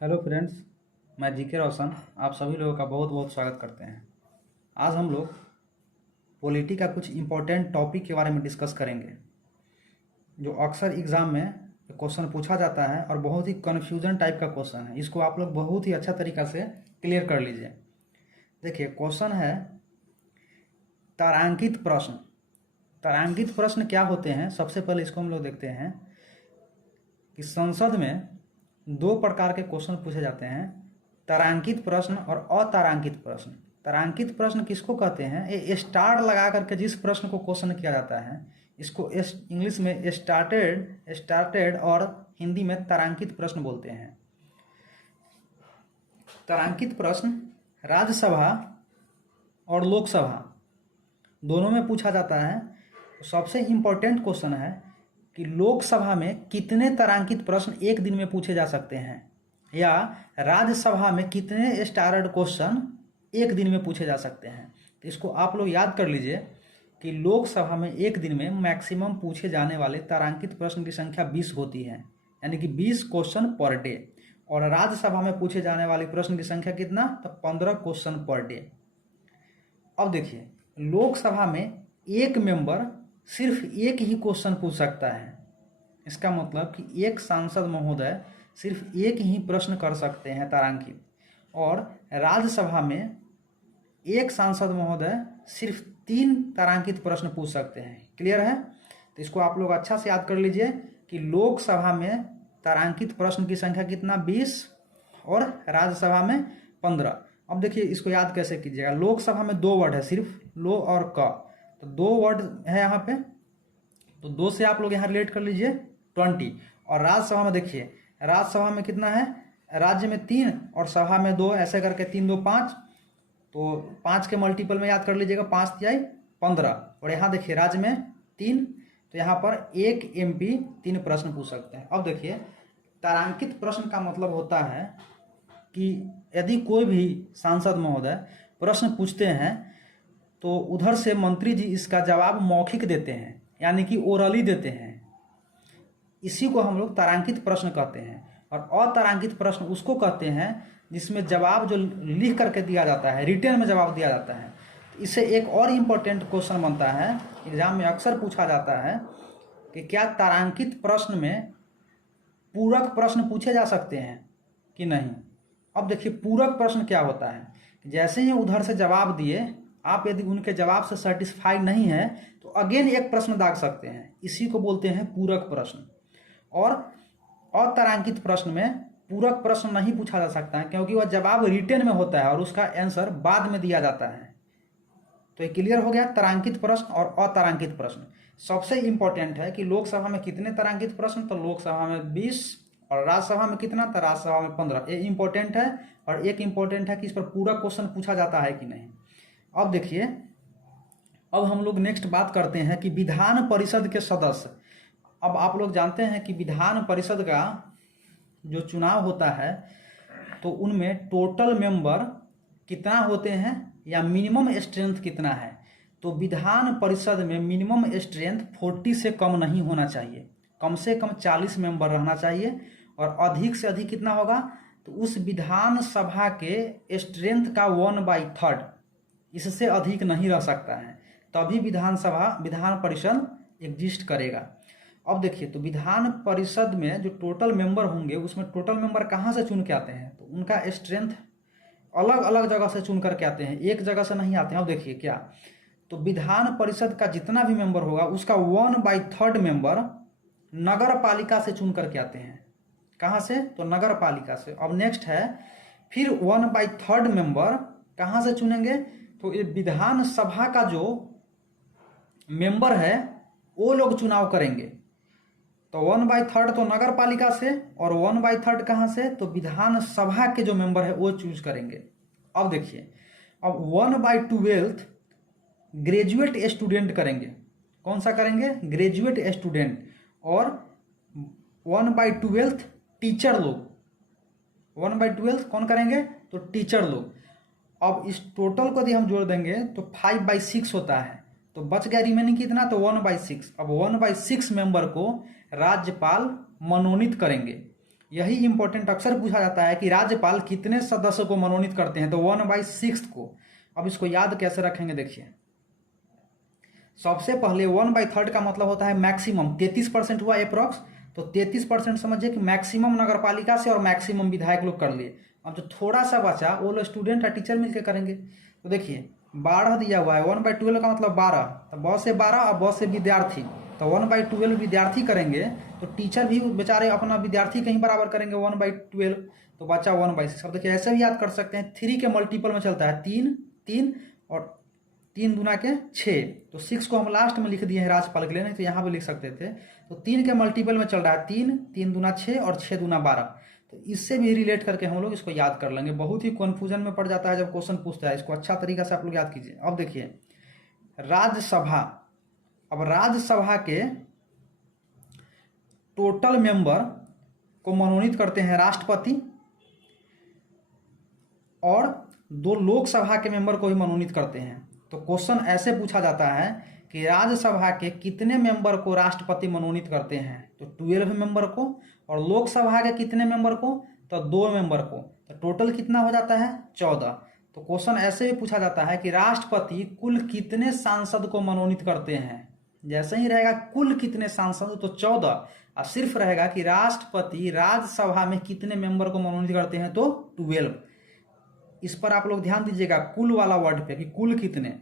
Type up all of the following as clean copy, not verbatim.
Hello friends, मैं GK रोशन आप सभी लोगों का बहुत बहुत स्वागत करते हैं। आज हम लोग पॉलिटी का कुछ इम्पोर्टेंट टॉपिक के बारे में डिस्कस करेंगे जो अक्सर एग्ज़ाम में क्वेश्चन पूछा जाता है और बहुत ही कन्फ्यूजन टाइप का क्वेश्चन है। इसको आप लोग बहुत ही अच्छा तरीक़ा से क्लियर कर लीजिए। देखिए, क्वेश्चन है तारांकित प्रश्न। तारांकित प्रश्न क्या होते हैं, सबसे पहले इसको हम लोग देखते हैं कि संसद में दो प्रकार के क्वेश्चन पूछे जाते हैं, तारांकित प्रश्न और अतारांकित प्रश्न। तारांकित प्रश्न किसको कहते हैं? ये स्टार लगा करके जिस प्रश्न को क्वेश्चन किया जाता है इसको इंग्लिश में स्टार्टेड और हिंदी में तारांकित प्रश्न बोलते हैं। तारांकित प्रश्न राज्यसभा और लोकसभा दोनों में पूछा जाता है। सबसे इम्पोर्टेंट क्वेश्चन है कि लोकसभा में कितने तारांकित प्रश्न एक दिन में पूछे जा सकते हैं या राज्यसभा में कितने स्टार्ड क्वेश्चन एक दिन में पूछे जा सकते हैं। तो इसको आप लोग याद कर लीजिए कि लोकसभा में एक दिन में मैक्सिमम पूछे जाने वाले तारांकित प्रश्न की संख्या 20 होती है, यानी कि 20 क्वेश्चन पर डे। और राज्यसभा में पूछे जाने वाले प्रश्न की संख्या कितना? तो 15 क्वेश्चन पर डे। अब देखिए, लोकसभा में एक मेंबर सिर्फ एक ही क्वेश्चन पूछ सकता है। इसका मतलब कि एक सांसद महोदय सिर्फ एक ही प्रश्न कर सकते हैं तारांकित, और राज्यसभा में एक सांसद महोदय सिर्फ 3 तारांकित प्रश्न पूछ सकते हैं। क्लियर है? तो इसको आप लोग अच्छा से याद कर लीजिए कि लोकसभा में तारांकित प्रश्न की संख्या कितना? 20 और राज्यसभा में 15। अब देखिए, इसको याद कैसे कीजिएगा। लोकसभा में 2 वर्ड है, सिर्फ लो और क, तो 2 वर्ड है यहाँ पे, तो 2 से आप लोग यहाँ रिलेट कर लीजिए 20। और राज्यसभा में देखिए, राज्यसभा में कितना है? राज्य में 3 और सभा में 2, ऐसे करके 3 2 5, तो 5 के मल्टीपल में याद कर लीजिएगा, 5 तिहाई 15। और यहाँ देखिए, राज्य में 3, तो यहाँ पर एक MP 3 प्रश्न पूछ सकते हैं। अब देखिए, तारांकित प्रश्न का मतलब होता है कि यदि कोई भी सांसद महोदय प्रश्न पूछते हैं तो उधर से मंत्री जी इसका जवाब मौखिक देते हैं, यानी कि ओरली देते हैं। इसी को हम लोग तारांकित प्रश्न कहते हैं। और अतारांकित प्रश्न उसको कहते हैं जिसमें जवाब जो लिख करके दिया जाता है, रिटर्न में जवाब दिया जाता है। तो इससे एक और इम्पोर्टेंट क्वेश्चन बनता है, एग्जाम में अक्सर पूछा जाता है कि क्या तारांकित प्रश्न में पूरक प्रश्न पूछे जा सकते हैं कि नहीं। अब देखिए, पूरक प्रश्न क्या होता है? जैसे ही उधर से जवाब दिए, आप यदि उनके जवाब से सेटिस्फाई नहीं है तो अगेन एक प्रश्न दाग सकते हैं। इसी को बोलते हैं पूरक प्रश्न। और अतारांकित प्रश्न में पूरक प्रश्न नहीं पूछा जा सकता है, क्योंकि वह जवाब रिटन में होता है और उसका आंसर बाद में दिया जाता है। तो ये क्लियर हो गया, तारांकित प्रश्न और अतारांकित प्रश्न। सबसे इंपॉर्टेंट है कि लोकसभा में कितने तारांकित प्रश्न? तो लोकसभा में 20 और राज्यसभा में कितना? तो राज्यसभा में 15। ये इंपॉर्टेंट है। और एक इंपॉर्टेंट है कि इस पर पूरक क्वेश्चन पूछा जाता है कि नहीं। अब देखिए, अब हम लोग नेक्स्ट बात करते हैं कि विधान परिषद के सदस्य। अब आप लोग जानते हैं कि विधान परिषद का जो चुनाव होता है तो उनमें टोटल मेंबर कितना होते हैं या मिनिमम स्ट्रेंथ कितना है। तो विधान परिषद में मिनिमम स्ट्रेंथ 40 से कम नहीं होना चाहिए, कम से कम 40 मेंबर रहना चाहिए। और अधिक से अधिक कितना होगा? तो उस विधान सभा के स्ट्रेंथ का 1/3, इससे अधिक नहीं रह सकता है, तभी विधान परिषद एग्जिस्ट करेगा। अब देखिए, तो विधान परिषद में जो टोटल मेंबर होंगे उसमें टोटल मेंबर कहाँ से चुन के आते हैं? तो उनका स्ट्रेंथ अलग अलग जगह से चुन करके आते हैं, एक जगह से नहीं आते हैं। अब देखिए क्या, तो विधान परिषद का जितना भी मेंबर होगा उसका 1/3 मेंबर नगर पालिका से चुन करके आते हैं। कहाँ से? तो नगर पालिका से। अब नेक्स्ट है, फिर 1/3 मेंबर कहाँ से चुनेंगे? तो ये विधान सभा का जो मेंबर है वो लोग चुनाव करेंगे। तो 1/3 तो नगर पालिका से और 1/3 कहाँ से? तो विधान सभा के जो मेंबर है वो चूज करेंगे। अब देखिए, अब 1/12 ग्रेजुएट स्टूडेंट करेंगे। कौन सा करेंगे? Graduate student. और 1/12 टीचर लोग। 1/12 कौन करेंगे? तो टीचर लोग। अब इस टोटल को यदि हम जोड़ देंगे तो 5/6 होता है, तो बच गया रिमेनिंग कितना? तो 1/6। अब 1/6 मेंबर को राज्यपाल मनोनीत करेंगे। यही इंपॉर्टेंट अक्सर पूछा जाता है कि राज्यपाल कितने सदस्यों को मनोनीत करते हैं, तो 1/6 को। अब इसको याद कैसे रखेंगे, देखिए सबसे पहले 1/3 का मतलब होता है मैक्सिमम, 33% हुआ अप्रॉक्स, तो 33% समझिए कि मैक्सिमम नगर पालिका से और मैक्सिमम विधायक लोग कर लिए। अब जो थोड़ा सा बचा वो लोग स्टूडेंट और टीचर मिलकर करेंगे। तो देखिए 12 दिया हुआ है, 1/12 का मतलब 12, तो बहुत से 12 और बहुत से विद्यार्थी, तो 1/12 विद्यार्थी करेंगे, तो टीचर भी बेचारे अपना विद्यार्थी कहीं बराबर करेंगे 1/12, तो बचा 1/6। अब देखिए ऐसे भी याद कर सकते हैं, 3 के मल्टीपल में चलता है 3, 3 और 3 दूना के 6, तो 6 को हम लास्ट में लिख दिए हैं राज्यपाल के लिए, नहीं तो यहाँ भी लिख सकते थे। तो 3 के मल्टीपल में चल रहा है 3, 3 दूना 6 और 6 दूना 12, तो इससे भी रिलेट करके हम लोग इसको याद कर लेंगे। बहुत ही कन्फ्यूजन में पड़ जाता है जब क्वेश्चन पूछता है, इसको अच्छा तरीका से आप लोग याद कीजिए। अब देखिए राज्यसभा, अब राज्यसभा के टोटल मेंबर को मनोनीत करते हैं राष्ट्रपति, और 2 लोकसभा के मेंबर को भी मनोनीत करते हैं। तो क्वेश्चन ऐसे पूछा जाता है कि राज्यसभा के कितने मेंबर को राष्ट्रपति मनोनीत करते हैं, तो 12 मेंबर को, और लोकसभा के कितने मेंबर को, तो 2 मेंबर को, तो टोटल कितना हो जाता है 14। तो क्वेश्चन ऐसे भी पूछा जाता है कि राष्ट्रपति कुल कितने सांसद को मनोनीत करते हैं। जैसे ही रहेगा कुल कितने सांसद तो 14, और सिर्फ रहेगा कि राष्ट्रपति राज्यसभा में कितने मेंबर को मनोनीत करते हैं तो 12। इस पर आप लोग ध्यान दीजिएगा, कुल वाला वर्ड पे कि कुल कितने।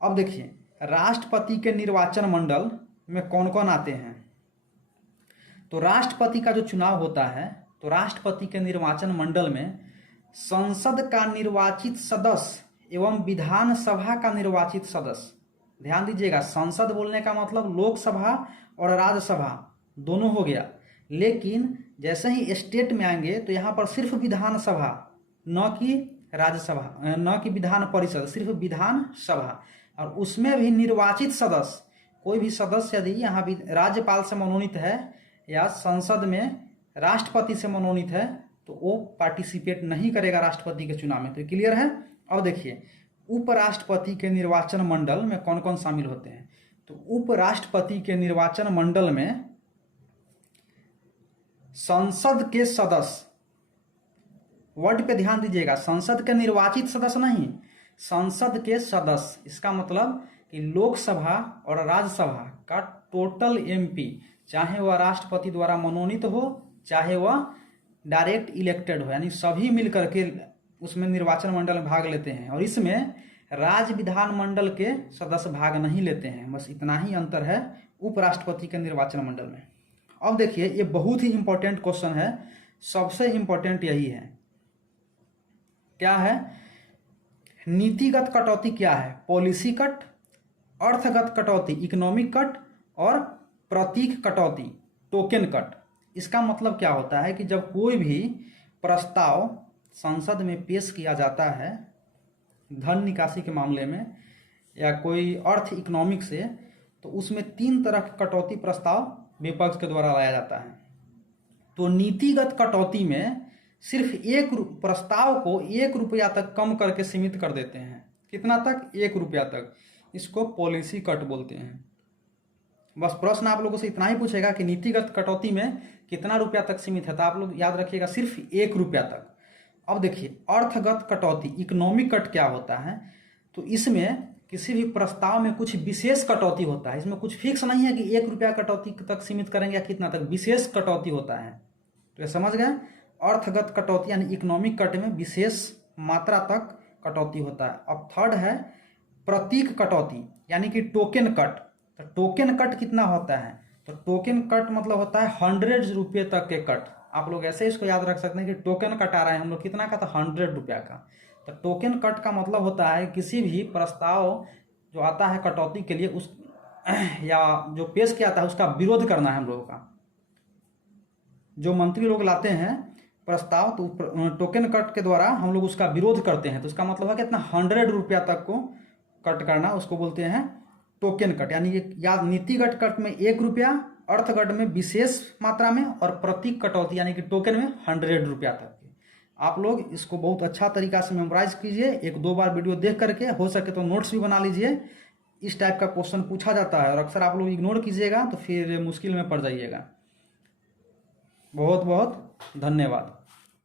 अब देखिए राष्ट्रपति के निर्वाचन मंडल में कौन कौन आते हैं, तो राष्ट्रपति का जो चुनाव होता है, तो राष्ट्रपति के निर्वाचन मंडल में संसद का निर्वाचित सदस्य एवं विधानसभा का निर्वाचित सदस्य, ध्यान दीजिएगा संसद बोलने का मतलब लोकसभा और राज्यसभा दोनों हो गया, लेकिन जैसे ही स्टेट में आएंगे तो यहाँ पर सिर्फ विधानसभा, न कि राज्यसभा, न कि विधान परिषद, सिर्फ विधानसभा, और उसमें भी निर्वाचित सदस्य, कोई भी सदस्य यदि यहाँ भी राज्यपाल से मनोनीत है या संसद में राष्ट्रपति से मनोनीत है तो वो पार्टिसिपेट नहीं करेगा राष्ट्रपति के चुनाव में। तो क्लियर है। अब देखिए उपराष्ट्रपति के निर्वाचन मंडल में कौन कौन शामिल होते हैं, तो उपराष्ट्रपति के निर्वाचन मंडल में संसद के सदस्य, वर्ड पे ध्यान दीजिएगा, संसद के निर्वाचित सदस्य नहीं, संसद के सदस्य, इसका मतलब कि लोकसभा और राज्यसभा का टोटल एमपी, चाहे वह राष्ट्रपति द्वारा मनोनीत हो चाहे वह डायरेक्ट इलेक्टेड हो, यानी सभी मिलकर के उसमें निर्वाचन मंडल में भाग लेते हैं, और इसमें राज्य विधानमंडल के सदस्य भाग नहीं लेते हैं। बस इतना ही अंतर है उपराष्ट्रपति के निर्वाचन मंडल में। अब देखिए ये बहुत ही इंपॉर्टेंट क्वेश्चन है, सबसे इंपॉर्टेंट यही है, क्या है, नीतिगत कटौती क्या है, पॉलिसी कट, अर्थगत कटौती इकोनॉमिक कट, और प्रतीक कटौती टोकन कट। इसका मतलब क्या होता है कि जब कोई भी प्रस्ताव संसद में पेश किया जाता है धन निकासी के मामले में या कोई अर्थ इकोनॉमिक से, तो उसमें 3 तरह के कटौती प्रस्ताव विपक्ष के द्वारा लाया जाता है। तो नीतिगत कटौती में सिर्फ एक प्रस्ताव को 1 रुपया तक कम करके सीमित कर देते हैं, कितना तक, 1 रुपया तक, इसको पॉलिसी कट बोलते हैं। बस प्रश्न आप लोगों से इतना ही पूछेगा कि नीतिगत कटौती में कितना रुपया तक सीमित है, तो आप लोग याद रखिएगा सिर्फ 1 रुपया तक। अब देखिए अर्थगत कटौती इकोनॉमिक कट क्या होता है, तो इसमें किसी भी प्रस्ताव में कुछ विशेष कटौती होता है, इसमें कुछ फिक्स नहीं है कि 1 रुपया कटौती तक सीमित करेंगे या कितना तक, विशेष कटौती होता है। तो ये समझ गए, अर्थगत कटौती यानी इकोनॉमिक कट में विशेष मात्रा तक कटौती होता है। अब थर्ड है प्रतीक कटौती यानी कि टोकन कट। तो टोकन कट कितना होता है, तो टोकन कट मतलब होता है 100 रुपये तक के कट। आप लोग ऐसे इसको याद रख सकते हैं कि टोकन कट आ रहा है हम लोग कितना का, तो 100 रुपया का। तो टोकन कट का मतलब होता है किसी भी प्रस्ताव जो आता है कटौती के लिए उस या जो पेश किया जाता है उसका विरोध करना है हम लोगों का। जो मंत्री लोग लाते हैं प्रस्ताव तो टोकन कट के द्वारा हम लोग उसका विरोध करते हैं, तो उसका मतलब है कितना 100 रुपया तक को कट करना, उसको बोलते हैं टोकन कट। यानी याद नीतिगत कट में 1 रुपया, अर्थगत में विशेष मात्रा में, और प्रतीक कटौती यानी कि टोकन में 100 रुपया तक के। आप लोग इसको बहुत अच्छा तरीका से मेमोराइज कीजिए, 1-2 बार वीडियो देख करके, हो सके तो नोट्स भी बना लीजिए। इस टाइप का क्वेश्चन पूछा जाता है और अक्सर आप लोग इग्नोर कीजिएगा तो फिर मुश्किल में पड़ जाइएगा। बहुत बहुत धन्यवाद।